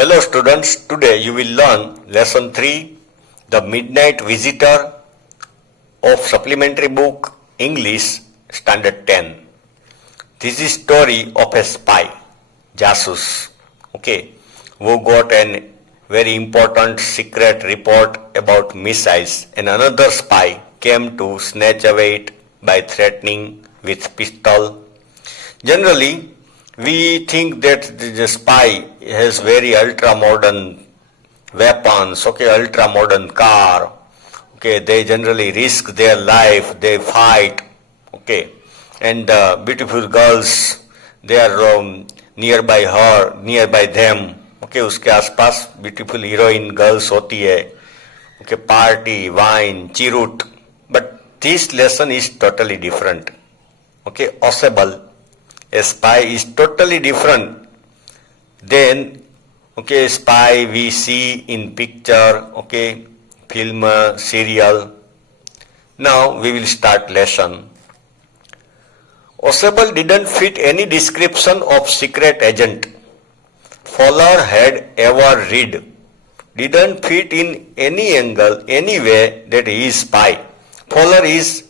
Hello students, today you will learn lesson 3, The Midnight Visitor of supplementary book English Standard 10. This is story of a spy, Jasus, who got a very important secret report about missiles, and another spy came to snatch away it by threatening with pistol. Generally, we think that the spy has very ultra modern weapons, ultra modern car. They generally risk their life, they fight, and beautiful girls, they are nearby them. उसके आसपास beautiful heroine girls होती है. Party, wine, chirut. But this lesson is totally different. Osable. A spy is totally different than spy we see in picture, film, serial. Now we will start lesson. Osable didn't fit any description of secret agent Fowler had ever read. Didn't fit in any angle, any way that he is spy. Fowler is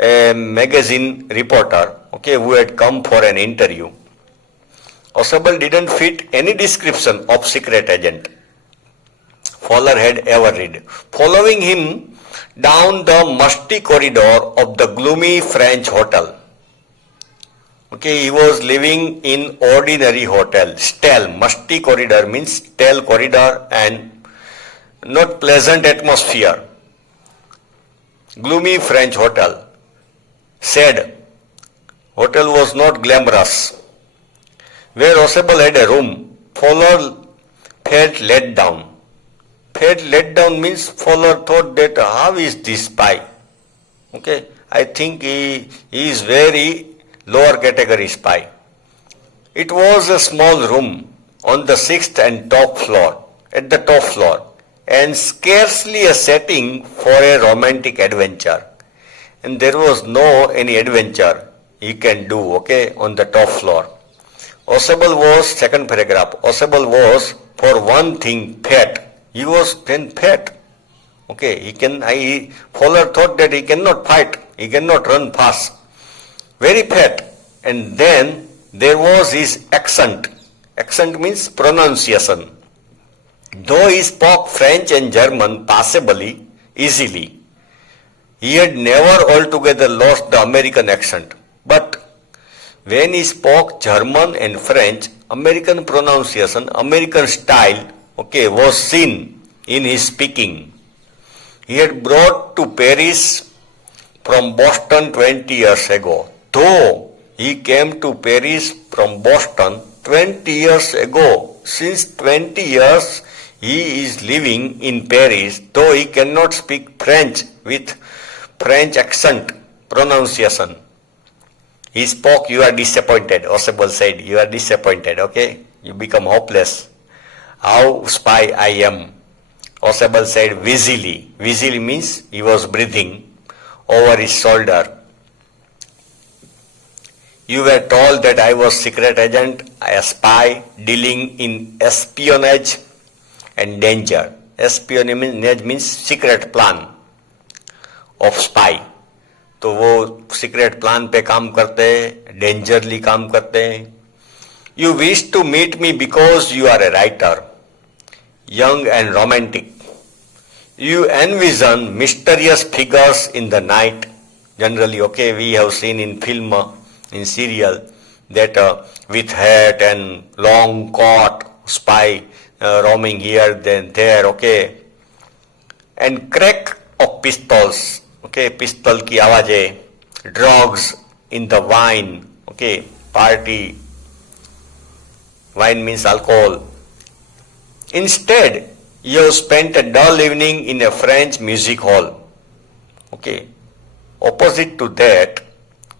a magazine reporter, who had come for an interview. Osable didn't fit any description of secret agent Fowler had ever read. Following him down the musty corridor of the gloomy French hotel. He was living in ordinary hotel. Stale, musty corridor means stale corridor and not pleasant atmosphere. Gloomy French hotel. Said, hotel was not glamorous. Where Osable had a room, Fowler felt let down. Felt let down means Fowler thought that how is this spy? I think he is very lower category spy. It was a small room on the 6th and at the top floor, and scarcely a setting for a romantic adventure. And there was no any adventure he can do, on the top floor. Osable was, second paragraph, Osable was for one thing fat. He was then fat. Fowler thought that he cannot fight, he cannot run fast. Very fat. And then there was his accent. Accent means pronunciation. Though he spoke French and German passably, easily, he had never altogether lost the American accent. But when he spoke German and French, American pronunciation, American style, was seen in his speaking. He had brought to Paris from Boston 20 years ago. Though he came to Paris from Boston 20 years ago, since 20 years he is living in Paris, though he cannot speak French with French accent, pronunciation. He spoke, you are disappointed. Osable said, you are disappointed, You become hopeless. How spy I am. Osable said, wheezily. Wheezily means he was breathing over his shoulder. You were told that I was secret agent, a spy dealing in espionage and danger. Espionage means secret plan of spy. तो वो secret plan पे काम करते हैं, dangerously काम करते हैं. You wish to meet me because you are a writer, young and romantic. You envision mysterious figures in the night. Generally, we have seen in film, in serial, that with hat and long coat, spy roaming here, then there, and crack of pistols, pistol ki आवाजें, drugs in the wine, party, wine means alcohol. Instead, you have spent a dull evening in a French music hall. Opposite to that,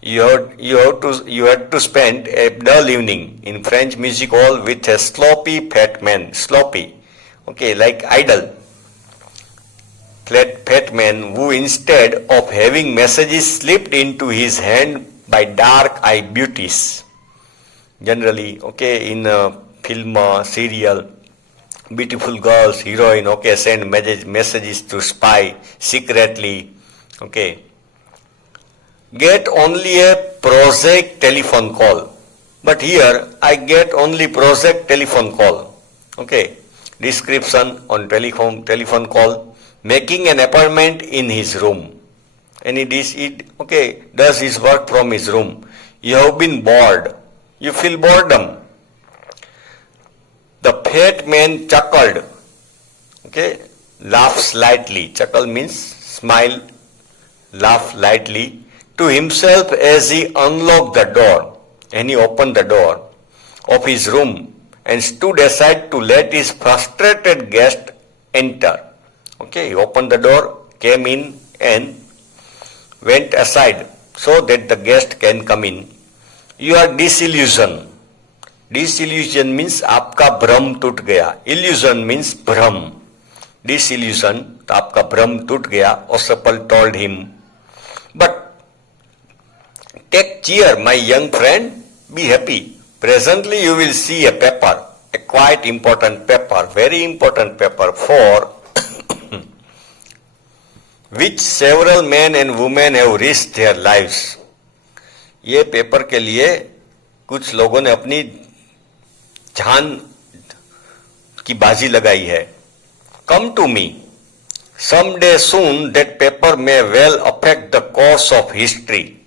you had to spend a dull evening in French music hall with a sloppy fat man, like idol, fat man who instead of having messages slipped into his hand by dark-eyed beauties. Generally, in film, serial, beautiful girls, heroine, okay, send messages to spy secretly, okay. Get only a prosaic telephone call. But here I get only prosaic telephone call. Okay. Description on telephone call. Making an appointment in his room. And he does his work from his room. You have been bored. You feel boredom. The fat man chuckled. Okay. Laugh slightly. Chuckle means smile, laugh lightly to himself as he unlocked the door, and he opened the door of his room and stood aside to let his frustrated guest enter. Okay, he opened the door, came in and went aside so that the guest can come in. You are disillusioned. Disillusion means आपका भ्रम टूट गया. Illusion means भ्रम. Disillusion, तो आपका भ्रम टूट गया. Osipal told him, but take cheer, my young friend, be happy. Presently you will see a paper, a quite important paper, very important paper for which several men and women have risked their lives. ये paper के लिए कुछ लोगों ने अपनी जान की बाजी लगाई है. Come to me. Someday soon that paper may well affect the course of history.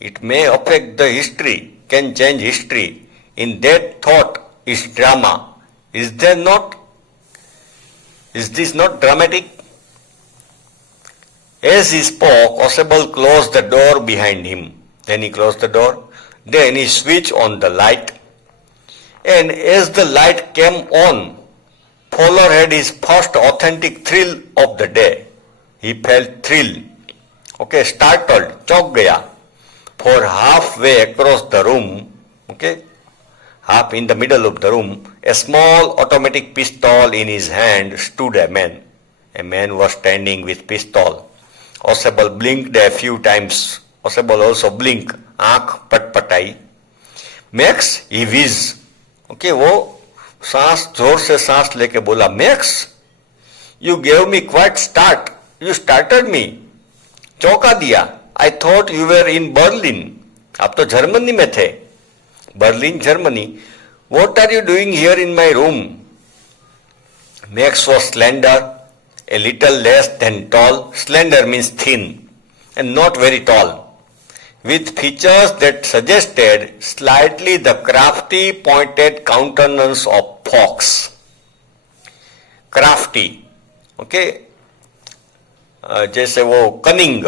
It may affect the history, can change history. In that thought is drama. Is there not? Is this not dramatic? As he spoke, Osipal closed the door behind him. Then he closed the door. Then he switched on the light. And as the light came on, Fowler had his first authentic thrill of the day. He felt thrilled. Okay, startled, चौंक गया. For halfway across the room, okay, half in the middle of the room, a small automatic pistol in his hand stood a man. A man was standing with pistol. Osipal blinked a few times. Osipal also blinked. आँख पटपटाई. Max, he whizzed. Okay, वो सांस जोर से सांस लेके बोला, Max, you gave me quite start. You started me. चौंका दिया. I thought you were in Berlin. आप तो जर्मनी में थे. Berlin, Germany. What are you doing here in my room? Max was slender, a little less than tall. Slender means thin and not very tall, with features that suggested slightly the crafty, pointed countenance of fox. Crafty, okay, जैसे वो cunning,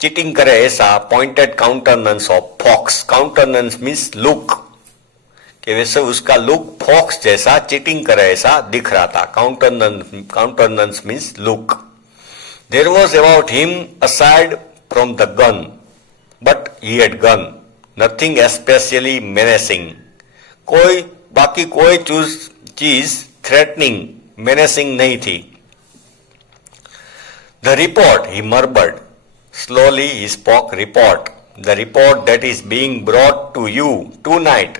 cheating करे ऐसा. Pointed countenance of fox. Countenance means look, कि वैसे उसका look fox जैसा cheating करे ऐसा दिख रहा था. Countenance means look. There was about him aside from the gun, but he had gun. Nothing especially menacing. कोई बाकी कोई चीज थ्रेटनिंग, मेनेसिंग नहीं थी. The report, he murmured. Slowly he spoke. Report. The report that is being brought to you tonight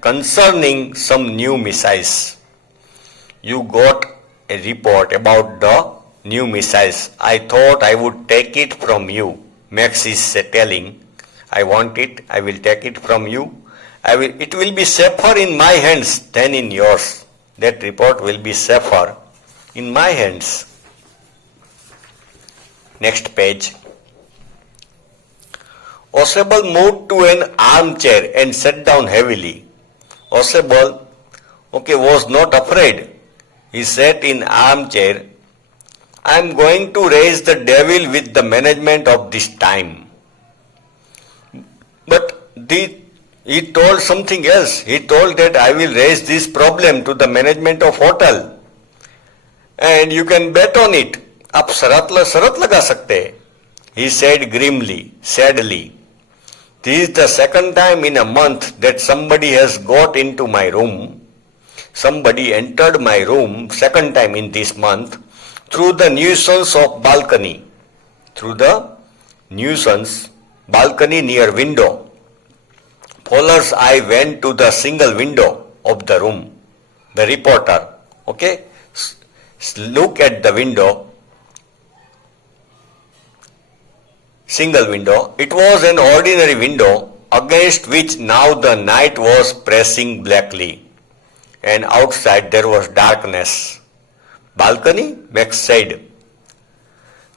concerning some new missiles. You got a report about the new missiles. I thought I would take it from you. Max is telling, I want it. I will take it from you. It will be safer in my hands than in yours. That report will be safer in my hands. Next page. Osipal moved to an armchair and sat down heavily. Osipal, was not afraid. He sat in armchair. I am going to raise the devil with the management of this time. But he told something else. He told that I will raise this problem to the management of hotel. And you can bet on it. आप शरत लगा सकते हैं. He said grimly, sadly. This is the second time in a month that somebody has got into my room. Somebody entered my room, second time in this month, through the nuisance of balcony. Through the nuisance, balcony near window. Fowler's eye went to the single window of the room. the reporter. Okay, look at the window, single window. It was an ordinary window against which now the night was pressing blackly, and outside there was darkness. Balcony? Max said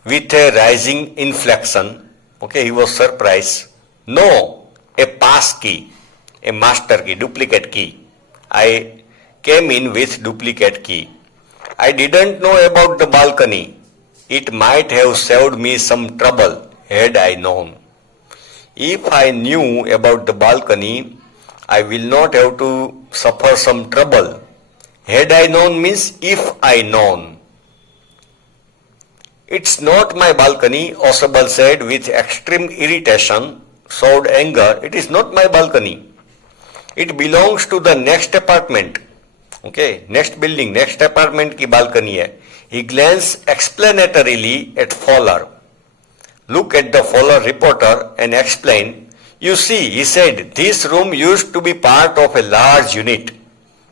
with a rising inflection. Okay, he was surprised. No, a pass key, a master key, duplicate key. I came in with duplicate key. I didn't know about the balcony. It might have saved me some trouble had I known. If I knew about the balcony, I will not have to suffer some trouble. Had I known means if I known. It's not my balcony, Osable said with extreme irritation, showed anger. It is not my balcony. It belongs to the next apartment. Okay, next building, next apartment की balcony है. He glanced explanatorily at Fowler. Look at the Fowler reporter and explain. You see, he said, this room used to be part of a large unit.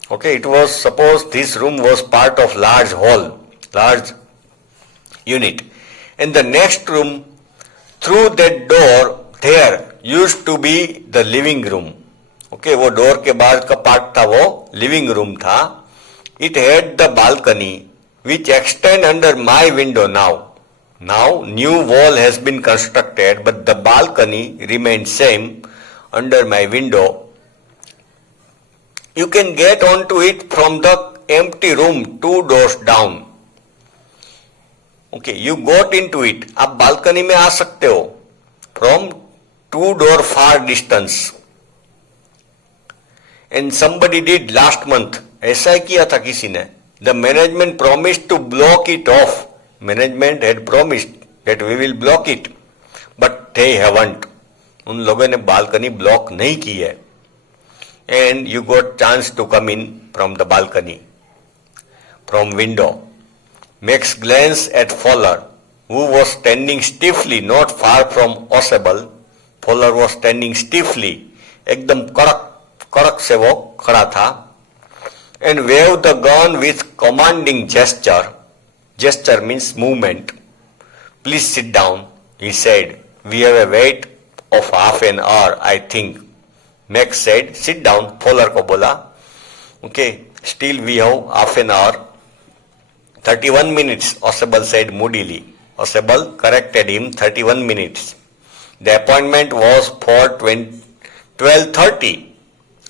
Okay, it was, suppose this room was part of large hall, large unit. And the next room, through that door, there used to be the living room. Okay, वो door के बाद का part था वो living room था. It had the balcony which extend under my window now. Now new wall has been constructed, but the balcony remains same under my window. You can get onto it from the empty room 2 doors down. Okay, you got into it. आप balcony में आ सकते हो from 2 door far distance. And somebody did last month. ऐसा ही किया था किसी ने. The management promised to block it off. Management had promised that we will block it, but they haven't. उन लोगों ने बालकनी ब्लॉक नहीं की है. And you got chance to come in from the balcony, from window. Max glanced at Fowler, who was standing stiffly not far from Osable. Fowler was standing stiffly, एकदम कड़क से वो खड़ा था, and waved the gun with commanding gesture. Gesture means movement. Please sit down, he said. We have a wait of half an hour, I think. Max said, sit down. Fowler को बोला, okay, still we have half an hour. 31 minutes, Osable said moodily. Osable corrected him, 31 minutes. The appointment was for 12:30.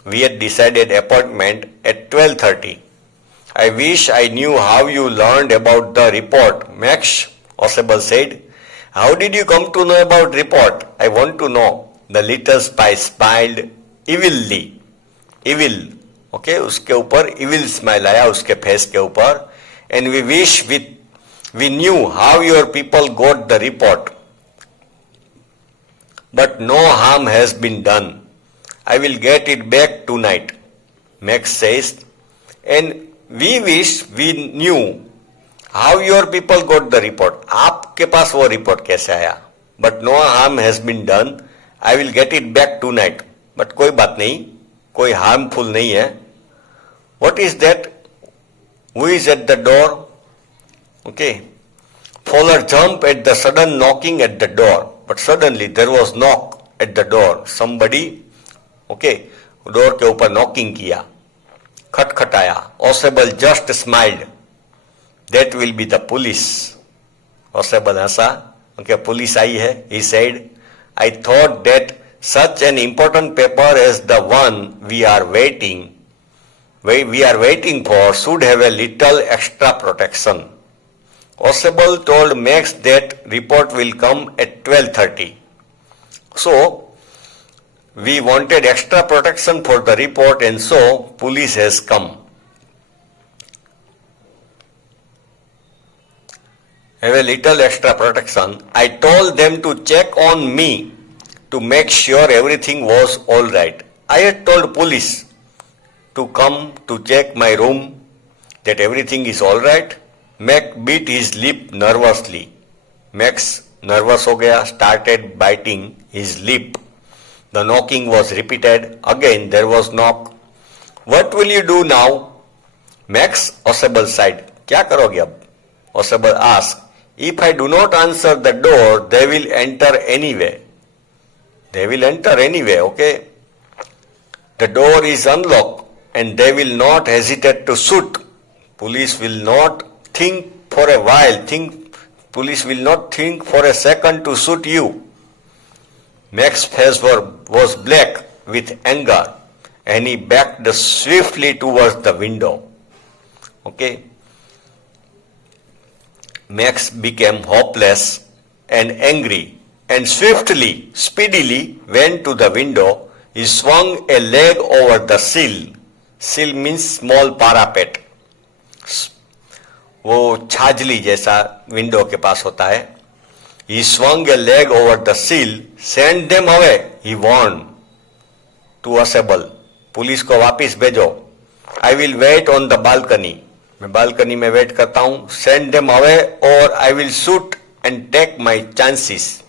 We had decided appointment at 12:30. I wish I knew how you learned about the report, Max, Osable said. How did you come to know about report? I want to know. The little spy smiled evilly. Evil. Okay, उसके ऊपर evil smile आया उसके face के ऊपर. And we wish we knew how your people got the report. But no harm has been done. I will get it back tonight, Max says. And we wish we knew how your people got the report. आपके पास वो report कैसे आया? But no harm has been done. I will get it back tonight. But कोई बात नहीं, कोई harmful नहीं है. What is that? Who is at the door? Okay. Fowler jumped at the sudden knocking at the door. But suddenly there was knock at the door. Somebody, okay, door के ऊपर knocking किया, खटखटाया. Osable just smiled. That will be the police. Osable Hansa. Okay, police आई है. He said, I thought that such an important paper as the one we are waiting for should have a little extra protection. Osable told Max that report will come at 12:30. So, we wanted extra protection for the report, and so police has come. Have a little extra protection. I told them to check on me to make sure everything was all right. I had told police to come to check my room, that everything is all right. Max bit his lip nervously. Max nervous हो गया, started biting his lip. The knocking was repeated. Again there was knock. What will you do now? Max Osable side. क्या करोगे अब? Osable asked, if I do not answer the door, they will enter anyway. They will enter anyway, okay? The door is unlocked and they will not hesitate to shoot. Police will not think for a while, police will not think for a second to shoot you. Max's face was black with anger and he backed swiftly towards the window. Okay? Max became hopeless and angry and swiftly, speedily went to the window. He swung a leg over the sill. Sill means small parapet. वो छाजली जैसा window के पास होता है. He swung a leg over the sill. Send them away, he warned to Osable. Police को वापिस भेजो. I will wait on the balcony. मैं balcony में वेट करता हूं. Send them away or I will shoot and take my chances.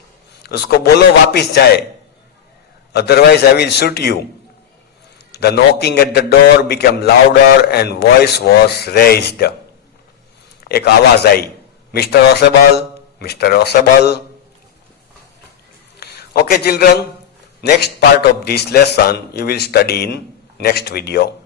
उसको बोलो वापिस जाए. Otherwise I will shoot you. The knocking at the door became louder and voice was raised. एक आवाज आई. Mr. Osable, Mr. Osable. Okay children, next part of this lesson you will study in next video.